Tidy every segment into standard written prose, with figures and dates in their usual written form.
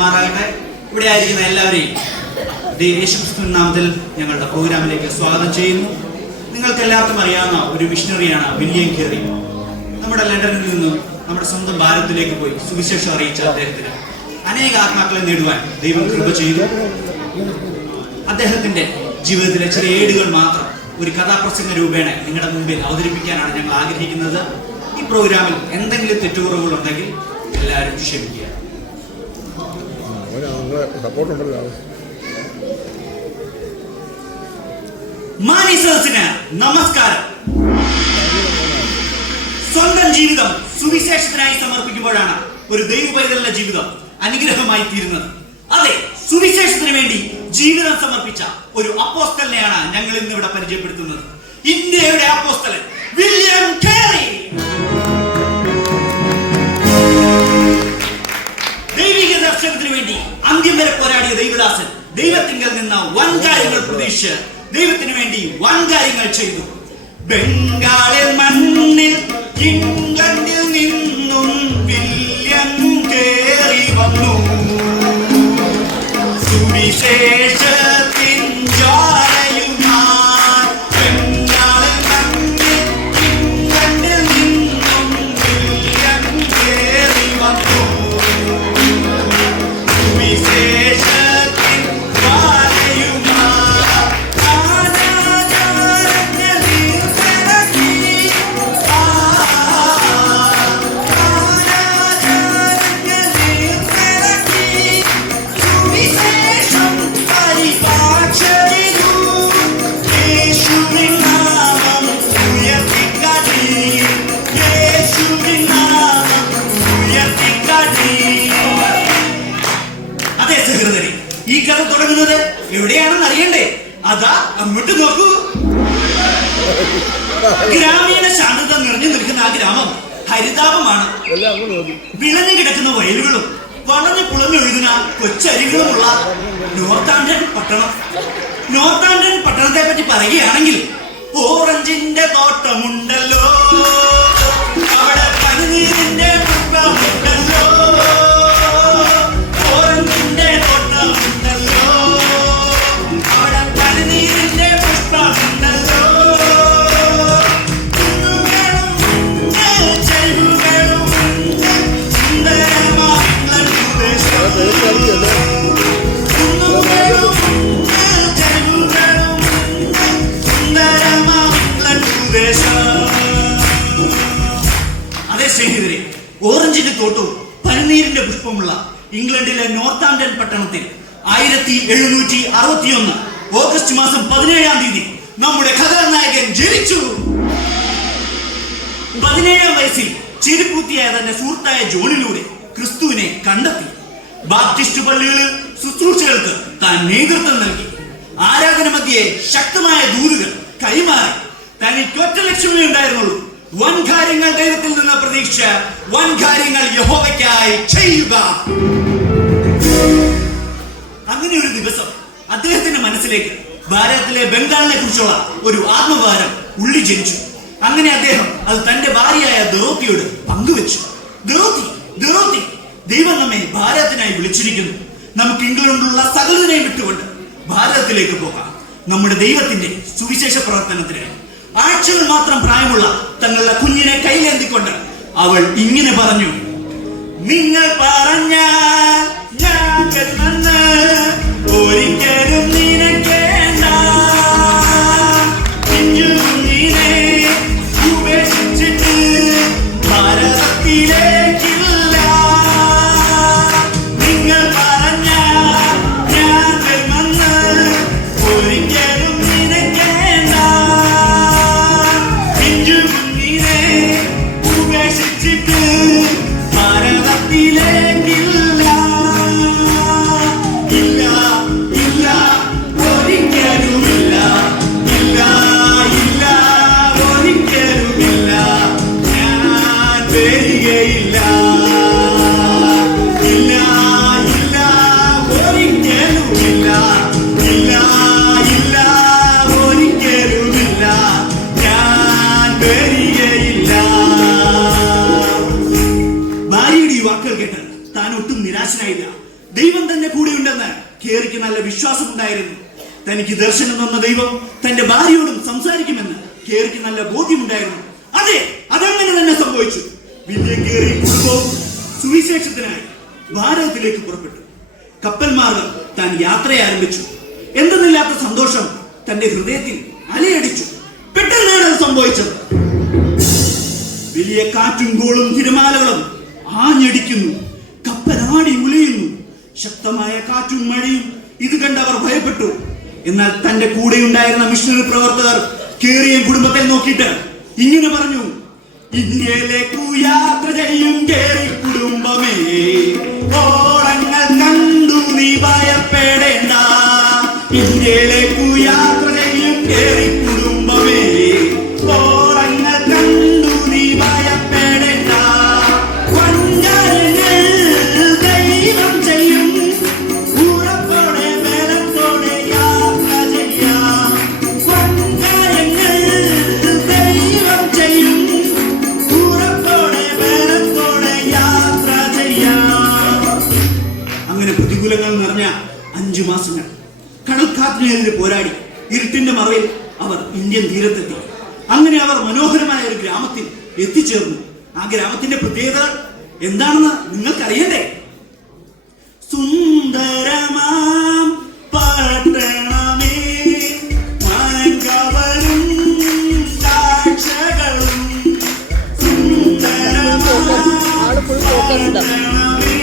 നൽകുമാറാകട്ടെ. ഇവിടെ ആയിരിക്കുന്ന എല്ലാവരെയും യേശുക്രിസ്തുവിന്റെ നാമത്തിൽ ഞങ്ങളുടെ പ്രോഗ്രാമിലേക്ക് സ്വാഗതം ചെയ്യുന്നു. നിങ്ങൾക്ക് എല്ലാവർക്കും അറിയാവുന്ന ഒരു മിഷണറിയാണ് വില്യം കെറി. നമ്മുടെ ലണ്ടനിൽ നിന്നും നമ്മുടെ സ്വന്തം ഭാരതത്തിലേക്ക് പോയി സുവിശേഷം അറിയിച്ച അദ്ദേഹത്തിന് അനേക ആത്മാക്കളെ നേടുവാൻ ദൈവം കൃപ ചെയ്തു. അദ്ദേഹത്തിന്റെ ജീവിതത്തിലെ ചില ഏടുകൾ മാത്രം ഒരു കഥാപ്രസംഗ രൂപേണ നിങ്ങളുടെ മുമ്പിൽ അവതരിപ്പിക്കാനാണ് ഞങ്ങൾ ആഗ്രഹിക്കുന്നത്. ഈ പ്രോഗ്രാമിൽ എന്തെങ്കിലും തെറ്റുകുറവുകൾ ഉണ്ടെങ്കിൽ എല്ലാവരും ക്ഷമിക്കുക. മാനിസേഴ്സിന് നമസ്കാരം. സ്വന്തം ജീവിതം സുവിശേഷത്തിനായി സമർപ്പിക്കുമ്പോഴാണ് ഒരു ദൈവ പൈതലിന്റെ ജീവിതം അനുഗ്രഹമായി തീരുന്നത്. അതെ, സുവിശേഷത്തിന് വേണ്ടി ജീവിതം സമർപ്പിച്ച ഒരു അപ്പോസ്തലനെയാണ് ഞങ്ങൾ ഇന്ന് ഇവിടെ പരിചയപ്പെടുത്തുന്നത്. ഇന്ത്യയുടെ അപ്പോസ്തലൻ വില്യം കെറി. ദൈവിക ദർശനത്തിന് വേണ്ടി അന്ത്യം വരെ പോരാടിയ ദൈവദാസൻ ദൈവത്തിങ്കൽ നിന്ന് വൻ കാര്യങ്ങൾ പ്രതീക്ഷിച്ച് ദൈവത്തിന് വേണ്ടി വൻ കാര്യങ്ങൾ ചെയ്തു. ബംഗാളിൽ മണ്ണിൽ ഇംഗ്ലണ്ടിൽ നിന്നും വില്യം കെറി വന്നു. സുവിശേഷത്തിൻ ജ്വാലയുമായി ബംഗാളിൽ മണ്ണിൽ ഇംഗ്ലണ്ടിൽ നിന്നും വില്യം കെറി വന്നു. സുവിശേഷത്തിൻ ഈ കഥ തുടങ്ങുന്നത് എവിടെയാണെന്ന് അറിയണ്ടേ? അതാ അങ്ങോട്ട് നോക്കൂ. ഗ്രാമീണ ശാന്തത നിറഞ്ഞു നിൽക്കുന്ന ആ ഗ്രാമം ഹരിതാപമാണ്. വിളഞ്ഞു കിടക്കുന്ന വയലുകളും വളഞ്ഞു പുളഞ്ഞൊഴുകുന്ന കൊച്ചരികളുമുള്ള നോർത്താംപ്ടൺ പട്ടണം. നോർത്താംപ്ടൺ പട്ടണത്തെ പറ്റി പറയുകയാണെങ്കിൽ ഓറഞ്ചിന്റെ തോട്ടമുണ്ടല്ലോ, അവിടെ പനിനീരിന്റെ പുഷ്പമുണ്ടല്ലോ, ഓറഞ്ചിന്റെ തോട്ടമുണ്ടല്ലോ, അവിടെ പനിനീരിന്റെ പുഷ്പമുണ്ടല്ലോ, ചെരുവുകളും സുന്ദരമായ അതേ സ്നേഹിതരെ, ഓറഞ്ചിന്റെ തോട്ടവും പനിനീരിന്റെ പുഷ്പമുള്ള ഇംഗ്ലണ്ടിലെ നോർത്താംപ്ടൺ പട്ടണത്തിൽ 1761 ഓഗസ്റ്റ് മാസം 17-ാം തീയതി നമ്മുടെ കഥാനായകൻ ജനിച്ചു. 17-ാം വയസ്സിൽ ചെരുപ്പൂത്തിയായ തന്റെ സുഹൃത്തായ ജോണിലൂടെ ക്രിസ്തുവിനെ കണ്ടെത്തി. ബാപ്റ്റിസ്റ്റ് പള്ളികളിൽ ശുശ്രൂഷകൾക്ക് താൻ നേതൃത്വം നൽകി. ആരാധന മധ്യേ ശക്തമായ ദൂതുകൾ കൈമാറി. തനിക്കൊറ്റ ലക്ഷ്യമേ ഉണ്ടായിരുന്നുള്ളൂ: വൻ കാര്യങ്ങൾ ദൈവത്തിൽ നിന്ന് പ്രതീക്ഷിച്ച വൻ കാര്യങ്ങൾ യഹോവയ്ക്കായി ചെയ്യുക. അങ്ങനെ ഒരു ദിവസം അദ്ദേഹത്തിന്റെ മനസ്സിലേക്ക് ഭാരതത്തിലെ ബംഗാളിനെ കുറിച്ചുള്ള ഒരു ആത്മഭാരം ഉള്ളി ജനിച്ചു. അങ്ങനെ അദ്ദേഹം അത് തന്റെ ഭാര്യയായ ദറോത്തിയോട് പങ്കുവെച്ചു. ദറോത്തി, ദൈവം നമ്മെ ഭാരതത്തിനായി വിളിച്ചിരിക്കുന്നു. നമുക്ക് ഇംഗ്ലണ്ടിലുള്ള സകലതിനെയും വിട്ടുകൊണ്ട് ഭാരതത്തിലേക്ക് പോകാം, നമ്മുടെ ദൈവത്തിന്റെ സുവിശേഷ പ്രവർത്തനത്തിന്. ആഴ്ചകൾ മാത്രം പ്രായമുള്ള തങ്ങളുടെ കുഞ്ഞിനെ കൈലേന്തിക്കൊണ്ട് അവൾ ഇങ്ങനെ പറഞ്ഞു: നിങ്ങൾ പറഞ്ഞാൽ ഞാൻ വരുമെന്ന് ഒരിക്കലും നിനക്കേണ്ട. കുഞ്ഞിനെ ഉപേക്ഷിച്ചിട്ട് ഭാരതത്തിലേക്കില്ല. നിങ്ങൾ പറഞ്ഞാൽ ഞാൻ വരുമെന്ന് ഒരിക്കലും നിനക്കേണ്ട. കുഞ്ഞിനെ ഉപേക്ഷിച്ചിട്ട് ഭാരതത്തിലേക്കില്ല. ഇല്ല, ഇല്ല, ഒരിക്കലുമില്ല. ഇല്ല, ഇല്ല, ഒരിക്കലുമില്ല. ഞാൻ വരികയില്ല. ഇല്ല, ഇല്ല, ഒരിക്കലുമില്ല. ഇല്ല, ഇല്ല, ഒരിക്കലുമില്ല. ഞാൻ വരികയില്ല. ഭാര്യയുടെ ഈ വാക്കുകൾ കേട്ട് താൻ ഒട്ടും നിരാശനായില്ല. ദൈവം തന്നെ കൂടെയുണ്ടെന്ന് കേറിക്ക് നല്ല വിശ്വാസമുണ്ടായിരുന്നു. തനിക്ക് ദർശനം തന്ന ദൈവം തന്റെ ഭാര്യയോടും സംസാരിക്കുമെന്ന് കേറിക്ക് നല്ല ബോധ്യമുണ്ടായിരുന്നു. അതെ, അതങ്ങനെ തന്നെ സംഭവിച്ചു. വില്യം കേറി കുടുംബവും സുവിശേഷത്തിനായി ഭാരതത്തിലേക്ക് പുറപ്പെട്ടു. കപ്പൽ മാർഗം താൻ യാത്ര ആരംഭിച്ചു. എന്തെന്നില്ലാത്ത സന്തോഷം തന്റെ ഹൃദയത്തിൽ അലയടിച്ചു. പെട്ടെന്നാണ് അത് സംഭവിച്ചത്. വലിയ കാറ്റും കോളും തിരമാലകളും ആഞ്ഞടിക്കുന്നു. കപ്പലാടി ഉലയുന്നു. ശക്തമായ കാറ്റും മഴയും ഇത് കണ്ടവർ ഭയപ്പെട്ടു. എന്നാൽ തന്റെ കൂടെ ഉണ്ടായിരുന്ന മിഷണറി പ്രവർത്തകർ കേറിയ കുടുംബത്തെ നോക്കിയിട്ട് ഇങ്ങനെ പറഞ്ഞു: ഇന്ത്യയിലേക്കു യാത്ര ചെയ്യും കേറി കുടുംബമേ, ഓളങ്ങൾ കണ്ടു നീ ഭയപ്പെടേണ്ട. ഇന്ത്യയിലേക്കു യാത്ര ചെയ്യും കേറി കുടുംബമേ, ഓളങ്ങൾ കണ്ടു നീ ഭയപ്പെടേണ്ട. വഞ്ചനകൾ ദൈവം ചെയ്യും, ഉറപ്പോടെ ബലത്തോടെ യാത്ര ചെയ്യാം. വഞ്ചനകൾ ദൈവം ചെയ്യും, ഉറപ്പോടെ ബലത്തോടെ യാത്ര ചെയ്യാം. അങ്ങനെ പ്രതികൂലങ്ങൾ നിറഞ്ഞ 5 മാസങ്ങൾ കടൽക്കാറ്റിനെതിരെ പോരാടി ഇരുട്ടിന്റെ മറവിൽ അവർ ഇന്ത്യൻ തീരത്തെത്തി. അങ്ങനെ അവർ മനോഹരമായ ഒരു ഗ്രാമത്തിൽ എത്തിച്ചേർന്നു. ആ ഗ്രാമത്തിന്റെ പ്രത്യേകത എന്താണെന്ന് നിങ്ങൾക്കറിയണ്ടേ? സുന്ദരമാം പട്ടണമേ, മനംകവരും കാഴ്ചകളും. സുന്ദരമാം പട്ടണമേ,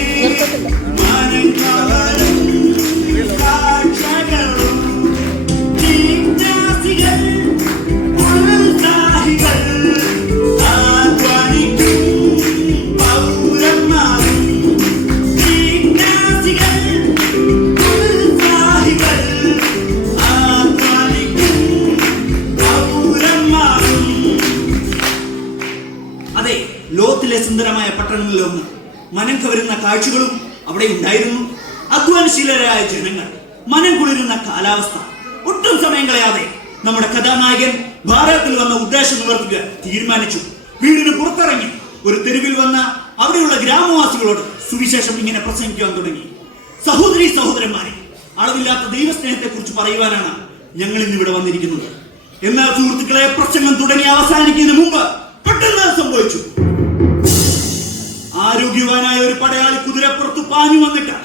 മനംകവരും കാഴ്ചകളും. ജിജ്ഞാസികൾ, ഉത്സാഹികൾ, ആധ്വാനിക്കും പൗരന്മാരും. ജിജ്ഞാസികൾ, ഉത്സാഹികൾ, ആധ്വാനിക്കും പൗരന്മാരും. അതെ, ലോകത്തിലെ സുന്ദരമായ പട്ടണങ്ങളിലൊന്ന്. മനം കവരുന്ന കാഴ്ചകളും അവിടെ ഉണ്ടായിരുന്നു. അധ്വാനശീലരായ ജനങ്ങൾ, മനം കുളിരുന്ന കാലാവസ്ഥ. ഒട്ടും സമയം കളയാതെ നമ്മുടെ കഥാനായകൻ ഭാരതത്തിൽ വന്ന ഉദ്ദേശം നിവർത്തിക്കുക തീരുമാനിച്ചു. വീടിന് പുറത്തിറങ്ങി ഒരു തെരുവിൽ വന്ന അവിടെയുള്ള ഗ്രാമവാസികളോട് സുവിശേഷം ഇങ്ങനെ പ്രസംഗിക്കുവാൻ തുടങ്ങി: സഹോദരീ സഹോദരന്മാരെ, അളവില്ലാത്ത ദൈവസ്നേഹത്തെ കുറിച്ച് പറയുവാനാണ് ഞങ്ങൾ ഇന്നിവിടെ വന്നിരിക്കുന്നത്. എന്നാൽ സുഹൃത്തുക്കളെ, പ്രസംഗം തുടങ്ങി അവസാനിക്കുന്നതിന് മുമ്പ് പെട്ടെന്ന് സംഭവിച്ചു. ആരോഗ്യവാനായ ഒരു പടയാളി കുതിരപ്പുറത്ത് പാഞ്ഞു വന്നിട്ട്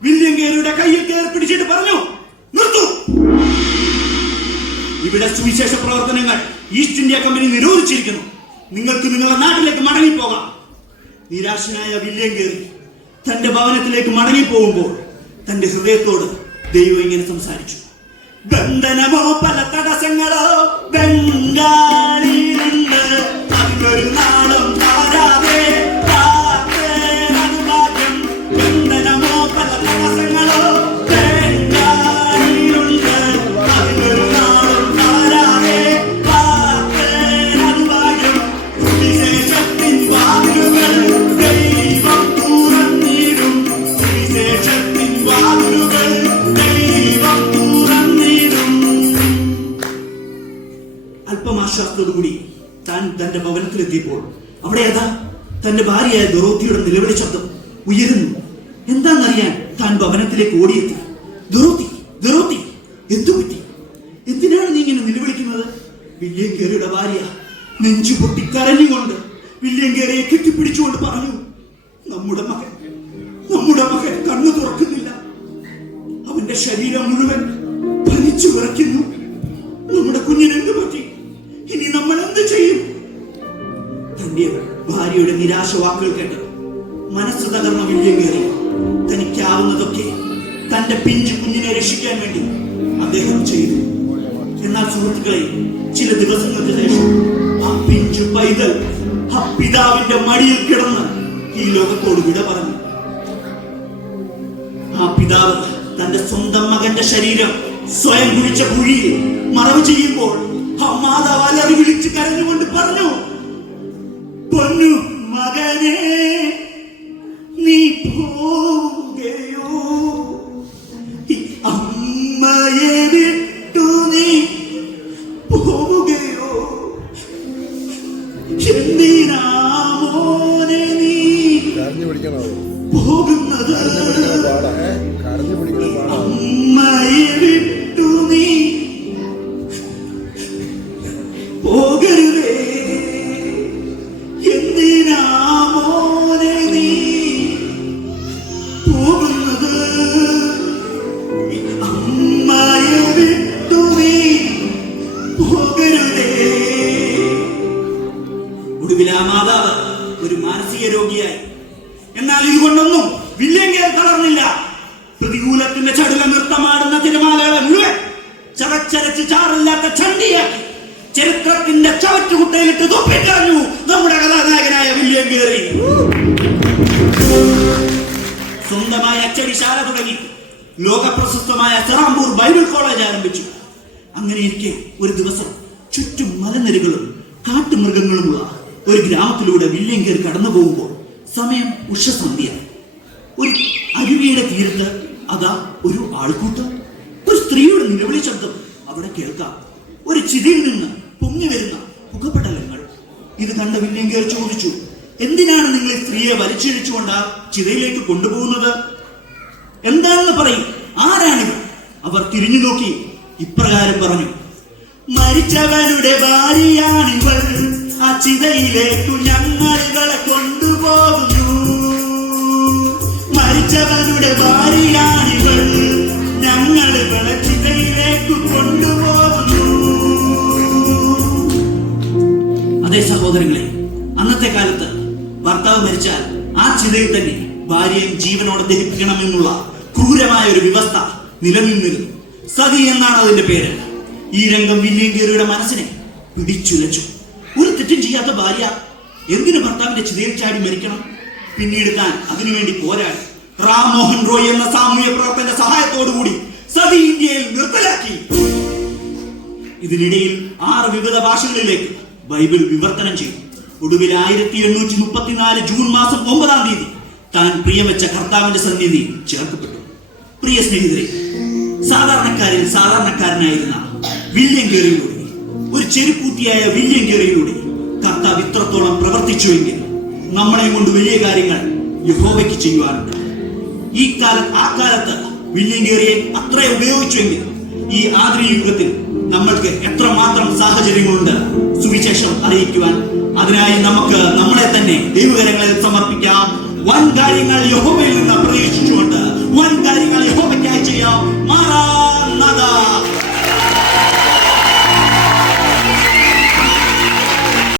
വില്യം കേറിയുടെ കയ്യിൽ കയറി പിടിച്ചിട്ട് പറഞ്ഞു: നിർത്തൂ, ഇവിടെ സുവിശേഷ പ്രവർത്തനങ്ങൾ ഈസ്റ്റ് ഇന്ത്യ കമ്പനി നിരോധിച്ചിരിക്കുന്നു. നിങ്ങൾക്ക് നിങ്ങളുടെ നാട്ടിലേക്ക് മടങ്ങിപ്പോകാം. നിരാശനായ വില്യം കേറി തന്റെ ഭവനത്തിലേക്ക് മടങ്ങിപ്പോകുമ്പോൾ തന്റെ ഹൃദയത്തോട് ദൈവം ഇങ്ങനെ സംസാരിച്ചു: ബന്ധനമോ പല തടസ്സങ്ങളോ ബംഗാളിലുണ്ട്, അതിലൊരു നാളും താരാതെ ബന്ധനമോ പല തടസ്സങ്ങളോ ബംഗാളിലുണ്ട്, അതിലൊരു നാളും താരാതെ സുവിശേഷത്തിൻ വാതിലുകൾ ദൈവം തുറന്നിടും. സുവിശേഷത്തിൻ വാതിലുകൾ ദൈവം തുറന്നിടും. അല്പമാശ്വാസത്തോടുകൂടി താൻ തന്റെ ഭവനത്തിലെത്തിയപ്പോൾ അവിടെ ഏതാ തന്റെ ഭാര്യയായ ദൊറോത്തിയുടെ നിലവിളി ശബ്ദം ഉയരുന്നു. എന്താണെന്നറിയാൻ താൻ ഭവനത്തിലേക്ക് ഓടിയെത്തി. ദൊറോത്തി, ദൊറോത്തി, എന്തുപറ്റി? എന്തിനാണ് നീ ഇങ്ങനെ നിലവിളിക്കുന്നത്? വില്യം കേറിയുടെ ഭാര്യ നെഞ്ചു പൊട്ടി കരഞ്ഞുകൊണ്ട് വില്യം കേറിയെ കെട്ടിപ്പിടിച്ചുകൊണ്ട് പറഞ്ഞു: നമ്മുടെ മകൻ കണ്ണു തുറക്കുന്നില്ല. അവന്റെ ശരീരം മുഴുവൻ പനിച്ചു വിറയ്ക്കുന്നു. നമ്മുടെ കുഞ്ഞിന് എന്ത് പറ്റി? ഇനി നമ്മൾ എന്ത് ചെയ്യും? തന്റെ ഭാര്യയുടെ നിരാശ വാക്കുകൾ കേട്ട് മനസ്സ് തകർന്ന വില്യം കേറി തനിക്കാവുന്നതൊക്കെ തന്റെ പിഞ്ചു കുഞ്ഞിനെ രക്ഷിക്കാൻ വേണ്ടി അദ്ദേഹം ചെയ്തു. എന്നാൽ സുഹൃത്തുക്കളെ, ചില ദിവസങ്ങൾക്ക് ശേഷം ആ പിഞ്ചു പൈതൽ ആ പിതാവിന്റെ മടിയിൽ കിടന്ന് ഈ ലോകത്തോട് വിട പറഞ്ഞു. ആ പിതാവ് തന്റെ സ്വന്തം മകന്റെ ശരീരം സ്വയം കുഴിച്ച കുഴിയിൽ മറവ് ചെയ്യുമ്പോൾ ആ മാതാവ് അലറി വിളിച്ച് കരഞ്ഞുകൊണ്ട് പറഞ്ഞു: പൊന്നു മകനെ, നീ പോവുകയോ? അമ്മയെ വിട്ടു നീ പോവുകയോ? എന്തിനാ മോനെ നീ പോകുന്നത്? മാനസിക രോഗിയായി. എന്നാൽ ഇതുകൊണ്ടൊന്നും വില്യം കേറി തളർന്നില്ല. പ്രതികൂലത്തിന്റെ ചടുല നൃത്തമാടുന്ന തിരമാലകളെ മുഴുവൻ ചവച്ചരച്ച് ചാറില്ലാത്ത ചണ്ടിയാക്കി ചരിത്രത്തിന്റെ ചവറ്റുകുട്ടയിലിട്ട് തൊപ്പിക്കളഞ്ഞു നമ്മുടെ കഥാനായകനായ വില്യം കേറി. സ്വന്തമായ അച്ചടിശാല തുടങ്ങി ലോകപ്രശസ്തമായ സെറാംപൂർ ബൈബിൾ കോളേജ് ആരംഭിച്ചു. അങ്ങനെയിരിക്കെ ഒരു ദിവസം ചുറ്റും മലനിരകളും കാട്ടുമൃഗങ്ങളുമുള്ള ഒരു ഗ്രാമത്തിലൂടെ വില്യം കേറി കടന്നു പോകുമ്പോൾ സമയം ഉഷസന്ധ്യ. ഒരു അരുവിയുടെ തീരത്ത് അതാ ഒരു ആൾക്കൂട്ടം. ഒരു സ്ത്രീയുടെ നിലവിളി ശബ്ദം അവിടെ കേൾക്കാം. ഒരു ചിതയിൽ നിന്ന് പൊങ്ങി വരുന്ന പുകപടലങ്ങൾ. ഇത് കണ്ട വില്യം കേറി ചോദിച്ചു, എന്തിനാണ് നിങ്ങൾ ഈ സ്ത്രീയെ വലിച്ചിഴിച്ചുകൊണ്ട് ആ ചിതയിലേക്ക് കൊണ്ടുപോകുന്നത്? എന്താണെന്ന് പറയും, ആരാണിവർ? അവർ തിരിഞ്ഞു നോക്കി ഇപ്രകാരം പറഞ്ഞു, മരിച്ചവരുടെ ഭാര്യയാണിവൾ, ആ ചിതയിലേക്കു ഞങ്ങൾ ഇവളെ കൊണ്ടുപോകുന്നു. മരിച്ചവരുടെ ഭാര്യയാണിവൾ, ഞങ്ങൾ ഇവളെ ചിതയിലേക്ക് കൊണ്ടുപോകുന്നു. അതേ സഹോദരങ്ങളെ, അന്നത്തെ കാലത്ത് ഭർത്താവ് മരിച്ചാൽ ആ ചിതയിൽ തന്നെ ഭാര്യയും ജീവനോടെ ദഹിപ്പിക്കണമെന്നുള്ള ക്രൂരമായ ഒരു വ്യവസ്ഥ നിലനിന്നിരുന്നു. സതി എന്നാണ് അതിന്റെ പേര്. ഈ രംഗം വില്യം കേറിയുടെ മനസ്സിനെ പിടിച്ചുലച്ചു. ഒരു തെറ്റും ചെയ്യാത്ത ഭാര്യ എന്തിനു ഭർത്താവിന്റെ ചിതയിൽ ചാടി മരിക്കണം? പിന്നീട് താൻ അതിനുവേണ്ടി പോരാടി റാം മോഹൻ റോയ് എന്ന സാമൂഹ്യ പ്രവർത്തകന്റെ സഹായത്തോടുകൂടി സതി ഇന്ത്യയിൽ നിർത്തലാക്കി. ഇതിനിടയിൽ 6 വിവിധ ഭാഷകളിലേക്ക് ബൈബിൾ വിവർത്തനം ചെയ്തു. ഒടുവിൽ 1834 ജൂൺ മാസം 9-ാം തീയതി താൻ പ്രിയം വെച്ച കർത്താവിന്റെ സന്നിധി ചേർക്കപ്പെട്ടു. പ്രിയ സ്നേഹിതരെ, സാധാരണക്കാരിൽ സാധാരണക്കാരനായിരുന്ന വില്യം കേറിയിലൂടെ, ഒരു ചെരുപ്പൂത്തിയായ വില്യം കേറിയിലൂടെ കർത്താവ് ഇത്രത്തോളം പ്രവർത്തിച്ചുവെങ്കിൽ നമ്മളെ കൊണ്ട് വലിയ കാര്യങ്ങൾ യഹോവയ്ക്ക് ചെയ്യുവാനുണ്ട്. ആ കാലത്ത് വില്യം കേറിയെ അത്ര ഉപയോഗിച്ചുവെങ്കിൽ ഈ ആധുനിക യുഗത്തിൽ നമ്മൾക്ക് എത്രമാത്രം സാഹചര്യങ്ങളുണ്ട് സുവിശേഷം അറിയിക്കുവാൻ. അതിനായി നമുക്ക് നമ്മളെ തന്നെ ദൈവകരങ്ങളിൽ സമർപ്പിക്കാം. വൻ കാര്യങ്ങൾ യഹോവയിൽ